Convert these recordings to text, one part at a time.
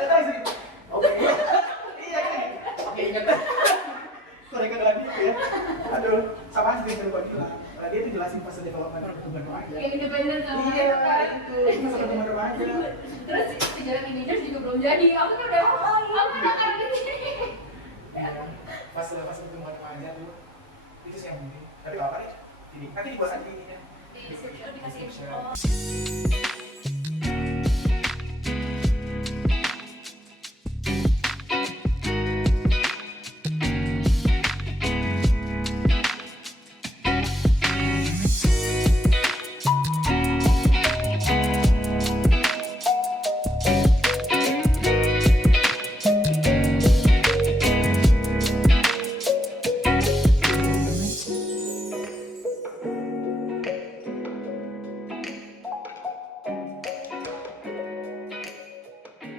Saya tahu sih. Oke. Iya. Oke, ingat. Mereka dengan itu ya. Aduh, sama sih yang coba bilang. Dia tuh jelasin fase development pertumbuhan remaja. Yang independen sama Iya, kan. itu fase pertumbuhan remaja. Terus sejarah teenagers juga belum jadi. Aku kan udah aku udah kan gini. Iya, fase pertumbuhan remaja tuh itu sih yang penting. Tapi apa nih? Ini nanti dibuat aja ininya. Di description dikasih info.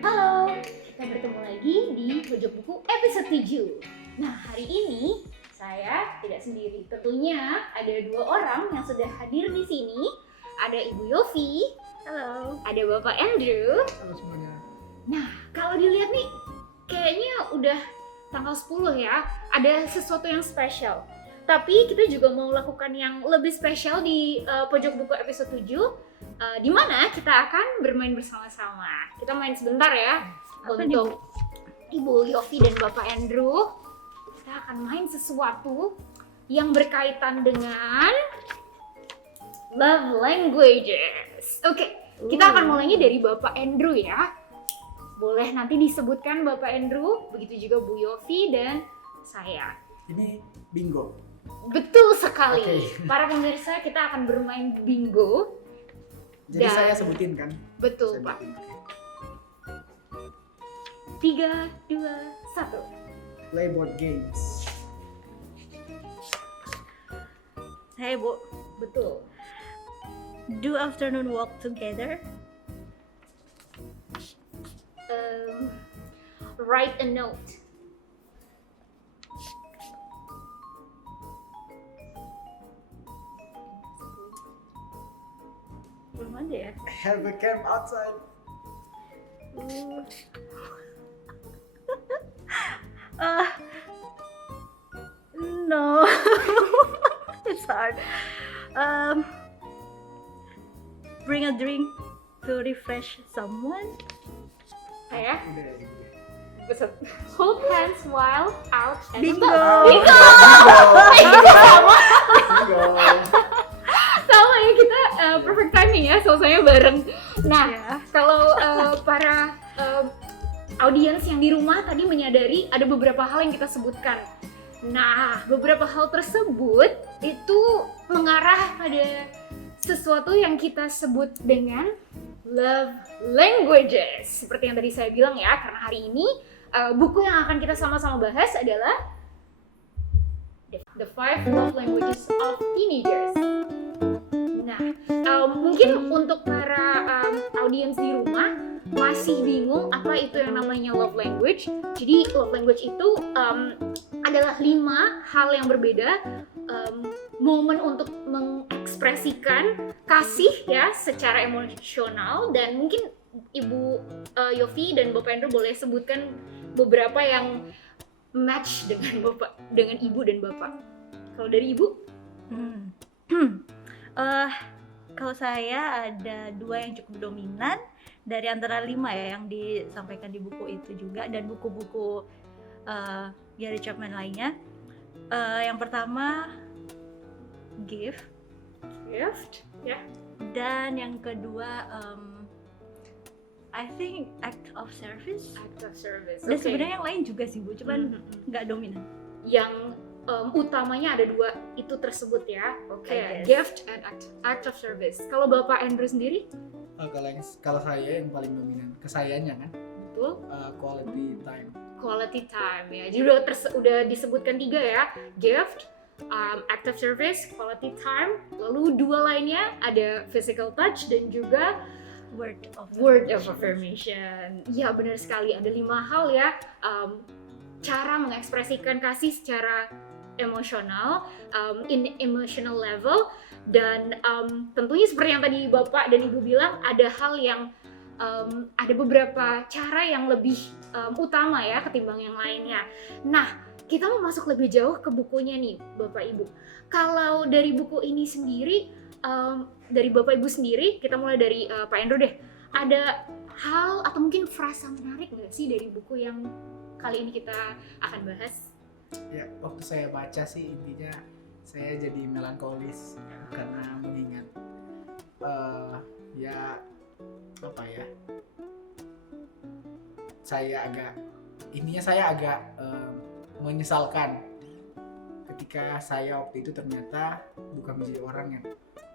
Halo, kita bertemu lagi di Pojok Buku episode 7. Nah, hari ini saya tidak sendiri. Tentunya ada dua orang yang sudah hadir di sini. Ada Ibu Yofi. Halo. Ada Bapak Andrew. Halo semuanya. Nah, kalau dilihat nih, kayaknya udah tanggal 10 ya. Ada sesuatu yang spesial. Tapi kita juga mau lakukan yang lebih spesial di Pojok Buku episode 7. Di mana kita akan bermain bersama-sama. Kita main sebentar ya. Untuk Ibu Yofi dan Bapak Andrew, kita akan main sesuatu yang berkaitan dengan love languages. Oke, kita akan mulainya dari Bapak Andrew ya. Boleh nanti disebutkan Bapak Andrew, begitu juga Bu Yofi dan saya. Ini bingo. Betul sekali. Oke. Para pemirsa, kita akan bermain bingo. Jadi Dan- saya sebutin kan? Betul, Saya Pak. sebutin. 3, 2, 1. Play board games. Hey Bu, Betul. do afternoon walk together? Write a note. Belum ada ya? Have a camp outside. No, it's hard. Bring a drink to refresh someone. Saya Udah. pesan. Hold hands while out and Bingo. about. Bingo. Bingo. Sama ya, kita perfect timing ya, selesainya bareng. Nah, Ya. kalau para audiens yang di rumah tadi menyadari ada beberapa hal yang kita sebutkan. Nah, beberapa hal tersebut itu mengarah pada sesuatu yang kita sebut dengan love languages. Seperti yang tadi saya bilang ya, karena hari ini buku yang akan kita sama-sama bahas adalah The 5 Love Languages of Teenagers. Nah, mungkin untuk para audiens di rumah masih bingung apa itu yang namanya love language. Jadi love language itu adalah 5 hal yang berbeda, momen untuk mengekspresikan kasih ya secara emosional. Dan mungkin Ibu Yofi dan Bapak Andrew boleh sebutkan beberapa yang match dengan Bapak, dengan Ibu dan Bapak. Kalau dari Ibu? Kalau saya ada 2 yang cukup dominan dari antara 5 ya yang disampaikan di buku itu juga, dan buku-buku Gary Chapman lainnya. Yang pertama gift, Ya. dan yang kedua I think act of service. Act of service. Dan Oke. sebenarnya yang lain juga sih Bu, cuman Mhm. nggak dominan. Yang utamanya ada 2 itu tersebut ya. Oke, I guess. gift and act of service. Kalau Bapak Andrew sendiri? Kalau saya yang paling dominan kesayanya kan Betul. quality time. Quality time ya. Jadi udah disebutkan 3 ya. Gift, act of service, quality time. Lalu 2 lainnya ada physical touch dan juga word of affirmation. Ya benar sekali, ada 5 hal ya. Cara mengekspresikan kasih secara emosional, in emotional level. Dan tentunya seperti yang tadi Bapak dan Ibu bilang, ada hal yang ada beberapa cara yang lebih utama ya ketimbang yang lainnya. Nah, kita mau masuk lebih jauh ke bukunya nih, Bapak Ibu. Kalau dari buku ini sendiri, dari Bapak Ibu sendiri, kita mulai dari Pak Endro deh. Ada hal atau mungkin frasa menarik nggak sih dari buku yang kali ini kita akan bahas? Ya, waktu saya baca sih intinya saya jadi melankolis karena mengingat ya apa ya, saya agak menyesalkan ketika saya waktu itu ternyata bukan menjadi orang yang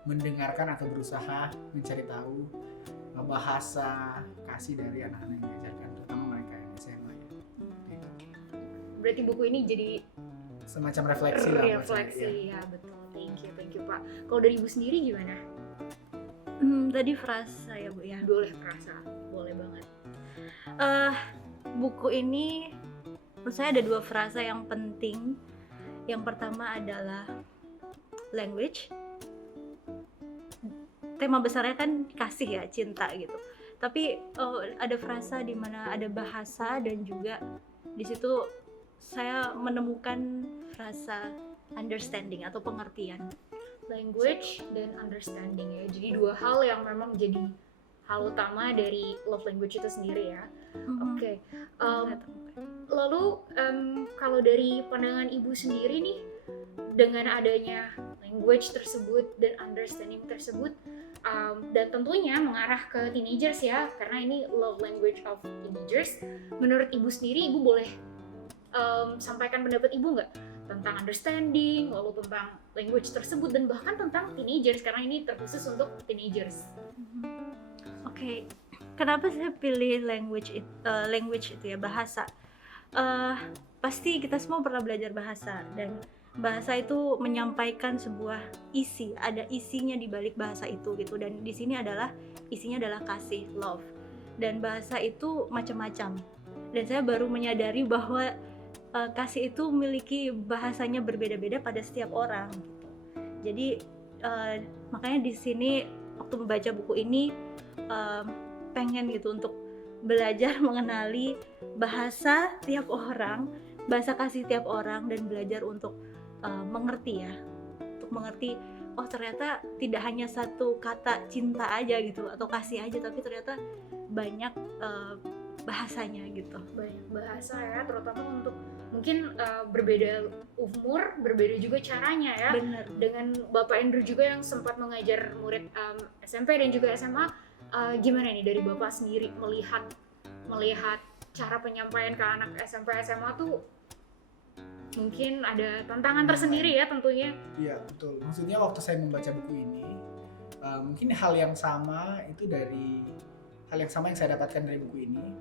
mendengarkan atau berusaha mencari tahu bahasa kasih dari anak-anak yang diajarkan, terutama mereka yang SMA ya. Gitu. Berarti buku ini jadi Semacam refleksi lah buat saya, refleksi ya. ya, betul. Thank you Pak. Kalau dari Ibu sendiri gimana? Tadi frasa ya Bu ya. Boleh frasa, boleh banget. Buku ini menurut saya ada 2 frasa yang penting. Yang pertama adalah language. Tema besarnya kan kasih ya, cinta gitu. Tapi ada frasa di mana ada bahasa dan juga di situ saya menemukan frasa understanding atau pengertian. Language dan understanding ya. Jadi 2 hal yang memang jadi hal utama dari love language itu sendiri ya. Oke. Lalu kalau dari pandangan Ibu sendiri nih, dengan adanya language tersebut dan understanding tersebut, dan tentunya mengarah ke teenagers ya, karena ini love language of teenagers. Menurut Ibu sendiri, Ibu boleh sampaikan pendapat Ibu nggak tentang understanding, lalu tentang language tersebut, dan bahkan tentang teenagers, karena ini terkhusus untuk teenagers. Oke. Kenapa saya pilih language itu ya, bahasa? Pasti kita semua pernah belajar bahasa, dan bahasa itu menyampaikan sebuah isi, ada isinya di balik bahasa itu gitu. Dan di sini isinya adalah kasih, love. Dan bahasa itu macam-macam. Dan saya baru menyadari bahwa kasih itu memiliki bahasanya berbeda-beda pada setiap orang gitu. Jadi makanya di sini waktu membaca buku ini pengen gitu untuk belajar mengenali bahasa tiap orang, bahasa kasih tiap orang, dan belajar untuk mengerti ya, untuk mengerti oh ternyata tidak hanya satu kata cinta aja gitu atau kasih aja, tapi ternyata banyak bahasanya gitu. Banyak bahasa ya, terutama untuk mungkin berbeda umur, berbeda juga caranya ya. Bener. Dengan Bapak Andrew juga yang sempat mengajar murid SMP dan juga SMA, gimana nih dari Bapak sendiri melihat cara penyampaian ke anak SMP SMA tuh mungkin ada tantangan tersendiri ya tentunya. Iya betul. Maksudnya waktu saya membaca buku ini, mungkin hal yang sama yang saya dapatkan dari buku ini.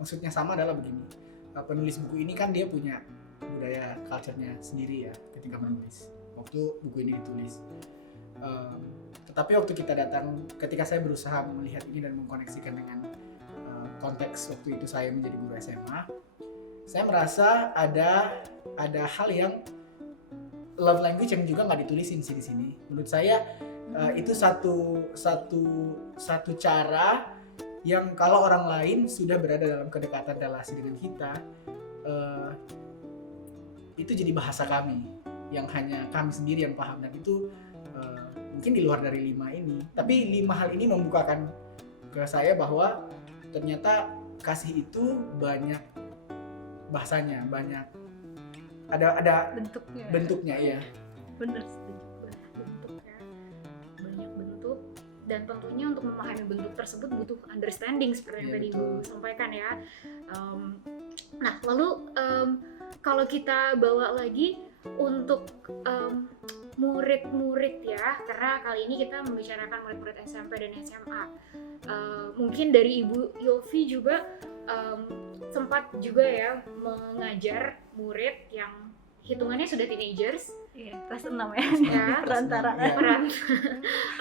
Maksudnya sama adalah begini. Penulis buku ini kan dia punya budaya culture-nya sendiri ya ketika menulis. Waktu buku ini ditulis. Tetapi waktu ketika saya berusaha melihat ini dan mengkoneksikan dengan konteks waktu itu saya menjadi guru SMA, saya merasa ada hal yang love language yang juga nggak ditulisin sih di sini. Menurut saya itu satu cara yang kalau orang lain sudah berada dalam kedekatan relasi dengan kita, itu jadi bahasa kami yang hanya kami sendiri yang paham, dan itu mungkin di luar dari 5 ini. Tapi 5 hal ini membukakan ke saya bahwa ternyata kasih itu banyak bahasanya, banyak ada bentuknya ya. Bener. Bentuknya banyak bentuk, dan tentunya untuk memahami bentuk tersebut butuh understanding seperti yang tadi Ibu sampaikan ya. Nah lalu kalau kita bawa lagi untuk murid-murid ya, karena kali ini kita membicarakan murid-murid SMP dan SMA. Mungkin dari Ibu Yofi juga sempat juga ya mengajar murid yang hitungannya sudah teenagers. Iya, kelas 6 ya. Perantara. Ya.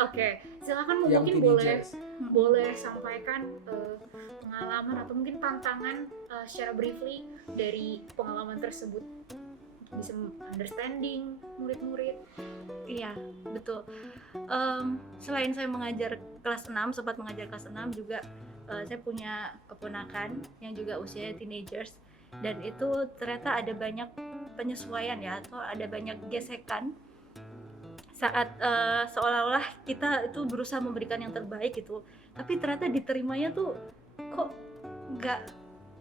Oke, silakan Yang mungkin teenagers. boleh sampaikan pengalaman atau mungkin tantangan secara briefly dari pengalaman tersebut, bisa understanding murid-murid. Iya, betul. Selain saya sempat mengajar kelas 6 juga saya punya keponakan yang juga usianya teenagers, dan itu ternyata ada banyak penyesuaian ya, atau ada banyak gesekan saat seolah-olah kita itu berusaha memberikan yang terbaik gitu, tapi ternyata diterimanya tuh kok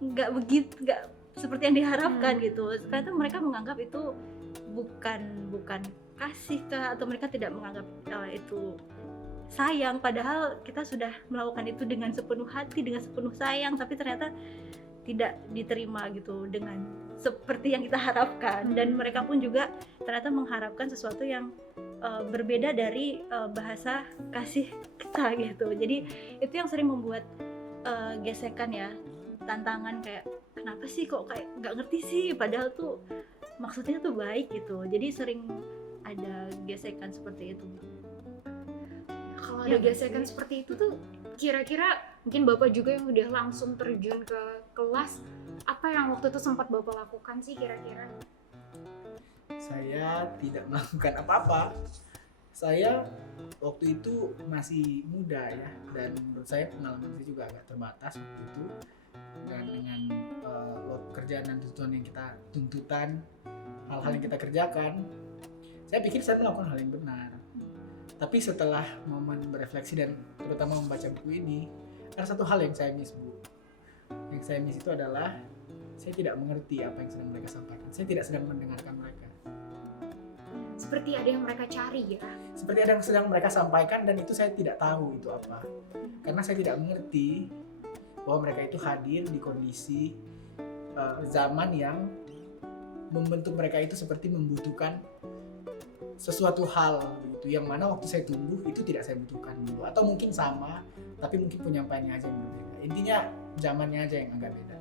nggak begitu, nggak seperti yang diharapkan gitu. Ternyata mereka menganggap itu bukan kasih kah, atau mereka tidak menganggap itu sayang, padahal kita sudah melakukan itu dengan sepenuh hati, dengan sepenuh sayang, tapi ternyata tidak diterima gitu dengan seperti yang kita harapkan. Dan mereka pun juga ternyata mengharapkan sesuatu yang berbeda dari bahasa kasih kita gitu. Jadi itu yang sering membuat gesekan ya, tantangan, kayak kenapa sih kok kayak nggak ngerti sih, padahal tuh maksudnya tuh baik gitu. Jadi sering ada gesekan seperti itu. Kalau ada gesekan seperti itu tuh, kira-kira mungkin Bapak juga yang udah langsung terjun ke kelas, apa yang waktu itu sempat Bapak lakukan sih kira-kira? Saya tidak melakukan apa-apa. Saya waktu itu masih muda ya, dan menurut saya pengalaman saya juga agak terbatas waktu itu. Dan dengan pekerjaan dan tuntutan hal-hal yang kita kerjakan, saya pikir saya melakukan hal yang benar. Tapi setelah momen berefleksi dan terutama membaca buku ini, ada satu hal yang saya miss, Bu. Yang saya miss itu adalah saya tidak mengerti apa yang sedang mereka sampaikan. Saya tidak sedang mendengarkan mereka. Seperti ada yang mereka cari ya. Seperti ada yang sedang mereka sampaikan, dan itu saya tidak tahu itu apa. Karena saya tidak mengerti bahwa mereka itu hadir di kondisi zaman yang membentuk mereka itu seperti membutuhkan sesuatu hal gitu, yang mana waktu saya tumbuh itu tidak saya butuhkan dulu, atau mungkin sama tapi mungkin penyampaiannya aja yang berbeda. Intinya zamannya aja yang agak beda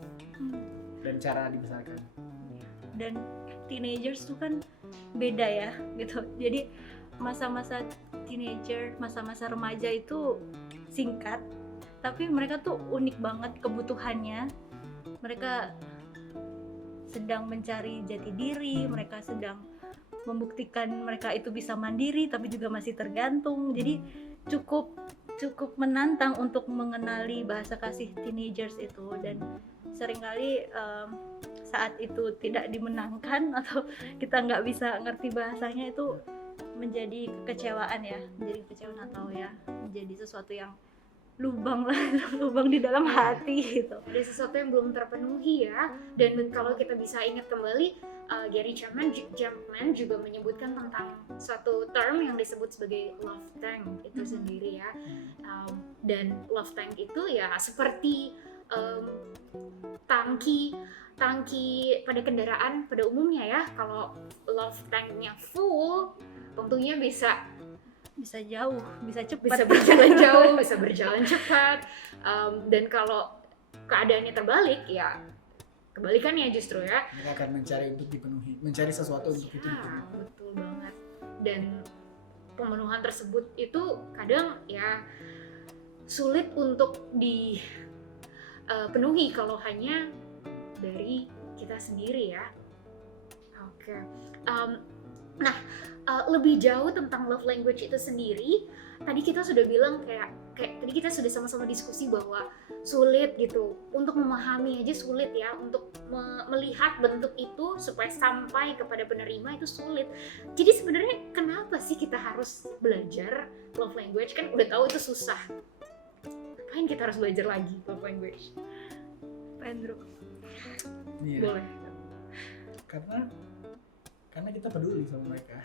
dan cara dibesarkan. Dan teenagers tuh kan beda ya gitu. Jadi masa-masa teenager, masa-masa remaja itu singkat, tapi mereka tuh unik banget kebutuhannya. Mereka sedang mencari jati diri, mereka sedang membuktikan mereka itu bisa mandiri tapi juga masih tergantung. Jadi cukup menantang untuk mengenali bahasa kasih teenagers itu, dan seringkali saat itu tidak dimenangkan atau kita nggak bisa ngerti bahasanya, itu menjadi kekecewaan ya, menjadi kekecewaan atau ya menjadi sesuatu yang lubang di dalam hati gitu. Ada sesuatu yang belum terpenuhi ya. Dan kalau kita bisa ingat kembali, Gary Chapman juga menyebutkan tentang suatu term yang disebut sebagai love tank itu sendiri ya. Dan love tank itu ya seperti tangki pada kendaraan pada umumnya ya. Kalau love tanknya full, tentunya bisa jauh, bisa cepat, bisa berjalan jauh, bisa berjalan cepat. Dan kalau keadaannya terbalik ya kebalikannya justru ya. Mereka akan mencari untuk dipenuhi, mencari sesuatu untuk itu dipenuhi. Betul banget. Dan pemenuhan tersebut itu kadang ya sulit untuk dipenuhi kalau hanya dari kita sendiri ya. Oke. Nah, lebih jauh tentang love language itu sendiri, tadi kita sudah bilang kayak tadi kita sudah sama-sama diskusi bahwa sulit gitu untuk memahami aja, sulit ya untuk melihat bentuk itu supaya sampai kepada penerima itu sulit. Jadi sebenarnya kenapa sih kita harus belajar love language? Kan udah tahu itu susah. Ngapain kita harus belajar lagi love language? Andrew. Iya. Boleh. Karena kita peduli sama mereka.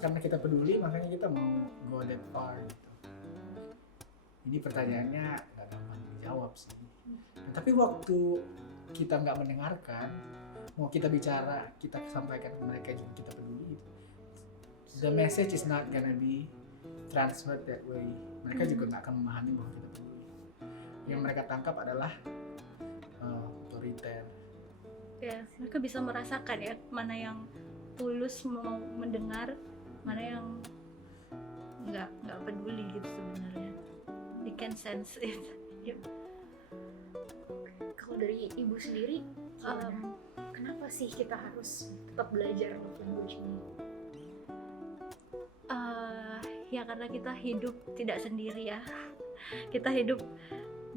Karena kita peduli, makanya kita mau go that far gitu. Ini pertanyaannya nggak gampang dijawab sih. Nah, tapi waktu kita nggak mendengarkan, mau kita bicara, kita sampaikan ke mereka juga kita peduli, the message is not gonna be transferred that way. Mereka juga nggak akan memahami bahwa kita peduli. Yang mereka tangkap adalah otoriter. Ya, mereka bisa merasakan ya mana yang tulus mau mendengar, mana yang nggak peduli gitu sebenarnya. They can sense it. Yep. Kalau dari ibu sendiri, kenapa sih kita harus tetap belajar love language ini? Ya ya karena kita hidup tidak sendiri ya. Kita hidup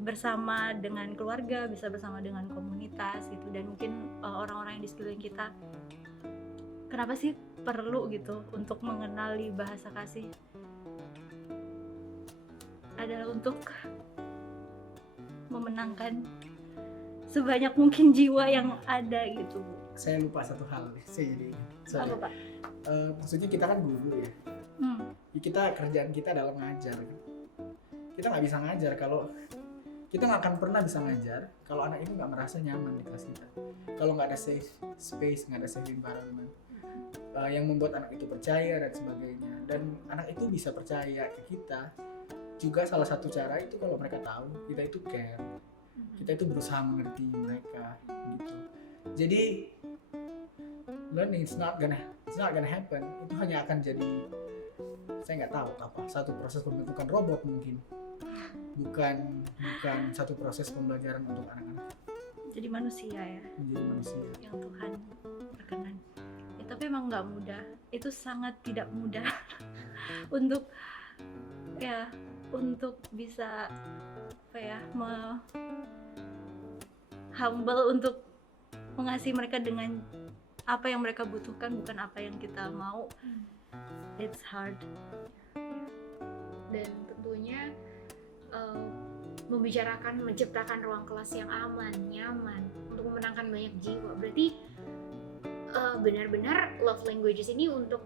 bersama dengan keluarga, bisa bersama dengan komunitas gitu, dan mungkin orang-orang yang di sekeliling kita. Kenapa sih perlu gitu untuk mengenali bahasa kasih? Adalah untuk memenangkan sebanyak mungkin jiwa yang ada gitu, Bu. Saya lupa satu hal nih, saya jadi sorry. Apa, Pak? Maksudnya kita kan guru ya. Kita kerjaan kita adalah ngajar. Kita nggak bisa ngajar kalau kita nggak akan pernah bisa ngajar kalau anak ini nggak merasa nyaman di kelas kita. Kalau nggak ada safe space, nggak ada safe environment yang membuat anak itu percaya dan sebagainya. Dan anak itu bisa percaya ke kita juga salah satu cara itu kalau mereka tahu kita itu care, kita itu berusaha mengerti mereka gitu. Jadi learning it's not gonna happen. Itu hanya akan jadi, saya nggak tahu apa, satu proses pembentukan robot mungkin, bukan satu proses pembelajaran untuk anak-anak Jadi manusia ya, menjadi manusia. yang Tuhan berkenan. Ya, tapi emang nggak mudah. Itu sangat tidak mudah untuk bisa humble untuk mengasihi mereka dengan apa yang mereka butuhkan, bukan apa yang kita mau. It's hard. Dan tentunya menciptakan ruang kelas yang aman, nyaman untuk memenangkan banyak jiwa. Berarti benar-benar love languages ini untuk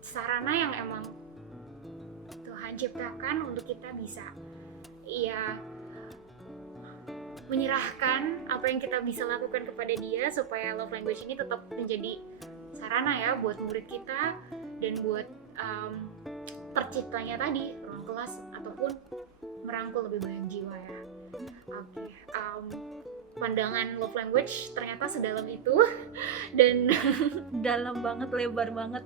sarana yang emang Tuhan ciptakan untuk kita bisa menyerahkan apa yang kita bisa lakukan kepada dia, supaya love language ini tetap menjadi sarana ya buat murid kita dan buat terciptanya tadi ruang kelas ataupun merangkul lebih banyak jiwa ya. Oke, pandangan love language ternyata sedalam itu dan Dalam banget, lebar banget,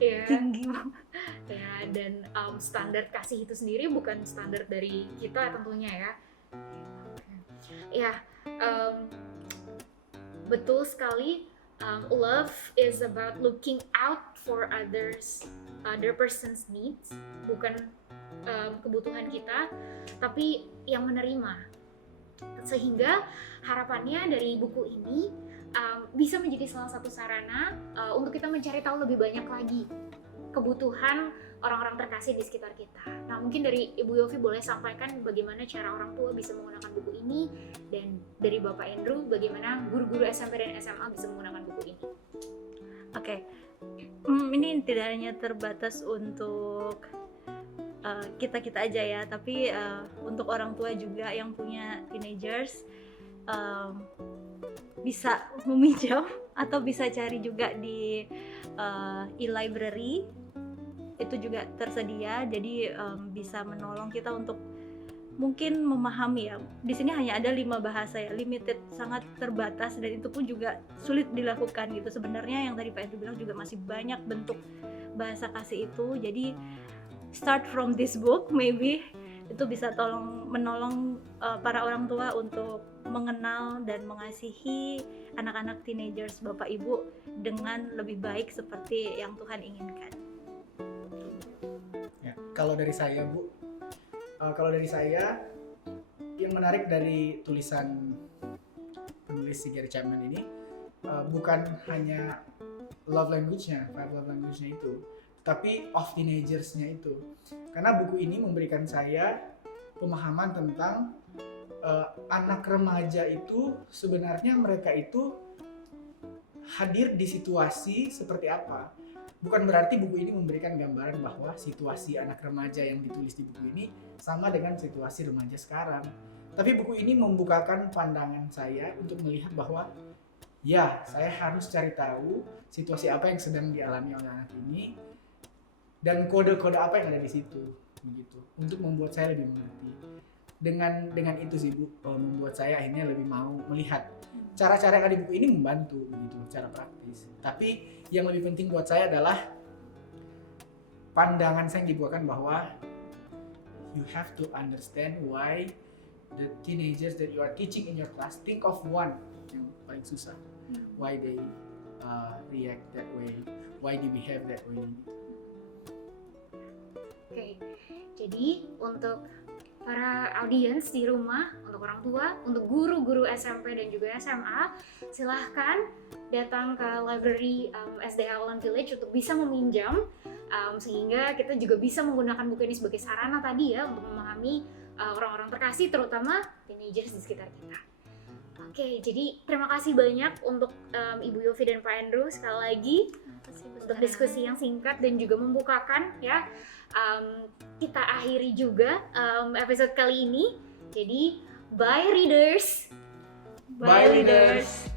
ya, tinggi banget. ya, dan standar kasih itu sendiri bukan standar dari kita tentunya ya. Ya, betul sekali. Love is about looking out for other person's needs, bukan kebutuhan kita, tapi yang menerima. Sehingga harapannya dari buku ini bisa menjadi salah satu sarana untuk kita mencari tahu lebih banyak lagi kebutuhan orang-orang terkasih di sekitar kita. Nah, mungkin dari Ibu Yofi boleh sampaikan bagaimana cara orang tua bisa menggunakan buku ini, dan dari Bapak Andrew bagaimana guru-guru SMP dan SMA bisa menggunakan buku ini. Oke. Ini tidak hanya terbatas untuk kita-kita aja ya, tapi untuk orang tua juga yang punya teenagers bisa meminjam atau bisa cari juga di e-library, itu juga tersedia. Jadi bisa menolong kita untuk mungkin memahami ya. Di sini hanya ada 5 bahasa ya, limited, sangat terbatas, dan itu pun juga sulit dilakukan gitu. Sebenarnya yang tadi Pak Andrew bilang juga masih banyak bentuk bahasa kasih itu. Jadi start from this book, maybe itu bisa menolong para orang tua untuk mengenal dan mengasihi anak-anak teenagers Bapak Ibu dengan lebih baik seperti yang Tuhan inginkan. Ya, kalau dari saya Bu, yang menarik dari tulisan penulis si Gary Chapman ini bukan hanya love language-nya, 5 love language-nya itu, tapi of teenagers-nya itu. Karena buku ini memberikan saya pemahaman tentang anak remaja itu sebenarnya mereka itu hadir di situasi seperti apa. Bukan berarti buku ini memberikan gambaran bahwa situasi anak remaja yang ditulis di buku ini sama dengan situasi remaja sekarang. Tapi buku ini membukakan pandangan saya untuk melihat bahwa ya, saya harus cari tahu situasi apa yang sedang dialami oleh anak ini dan kode-kode apa yang ada di situ, begitu, untuk membuat saya lebih mengerti. Dengan itu sih Bu, membuat saya akhirnya lebih mau melihat cara-cara yang ada di buku ini, membantu begitu secara praktis. Tapi yang lebih penting buat saya adalah pandangan saya yang dibuatkan bahwa you have to understand why the teenagers that you are teaching in your class, think of one yang paling susah, why they react that way, why they behave that way. Oke, jadi untuk para audiens di rumah, untuk orang tua, untuk guru-guru SMP dan juga SMA, silahkan datang ke library SDH Holland Village untuk bisa meminjam, sehingga kita juga bisa menggunakan buku ini sebagai sarana tadi ya untuk memahami orang-orang terkasih, terutama teenagers di sekitar kita. Oke, jadi terima kasih banyak untuk Ibu Yofi dan Pak Andrew sekali lagi untuk diskusi yang singkat dan juga membukakan ya. Kita akhiri juga episode kali ini. Jadi, bye readers. Bye, leaders.